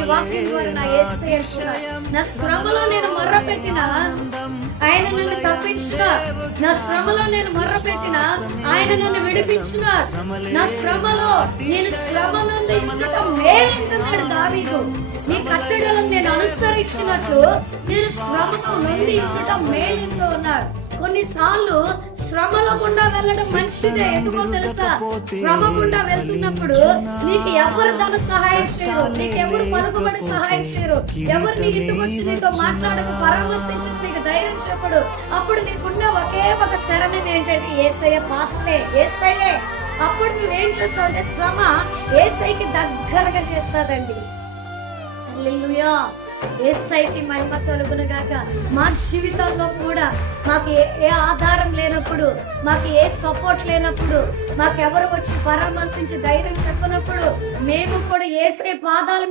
ఈ వాక్యం ద్వారా నా యేసయ్య అంటున్నాడు, నా శ్రమలో నేను మొర్ర పెట్టినా ఆయన నన్ను తప్పించున్నాడు, నా శ్రమలో నేను మొర్ర పెట్టినా ఆయన నన్ను విడిపించున్నాడు, నా శ్రమలో నేను శ్రమ నుండి ఉండటం మేలంటున్నాడు దావీదు. నీ కట్టడలను నేను అనుసరించినట్లు నేను శ్రమతో నుండి ఉండటం మేలంటూ ఉన్నాడు. కొన్నిసార్లు శ్రమల గుండా వెళ్ళడం మంచిదే. ఎందుకో తెలుసా? శ్రమ గుండా వెళ్తున్నప్పుడు నీకు ఎవరు ధన సహాయం చేయరు, నీకు ఎవరు పలుకుబడి సహాయం చేయరు, ఎవరు నీ ఇంటికి వచ్చి నీతో మాట్లాడక పరామర్శించి నీకు ధైర్యం చెప్పడు. అప్పుడు నీకున్న ఒకే ఒక శరణం ఏంటంటే యేసయ్య పాత్రే, యేసయ్యే. అప్పుడు నువ్వేం చేస్తావు అంటే శ్రమ యేసయ్యకి దగ్గరగా చేస్తాదండి. హల్లెలూయా. యేసయ్యకి మహిమ కలుగును గాక. మా జీవితంలో కూడా మాకు ఏ ఆధారం లేనప్పుడు, మాకు ఏ సపోర్ట్ లేనప్పుడు, మాకెవరు వచ్చి పరామర్శించి ధైర్యం చెప్పనప్పుడు మేము కూడా యేసయ్య పాదాల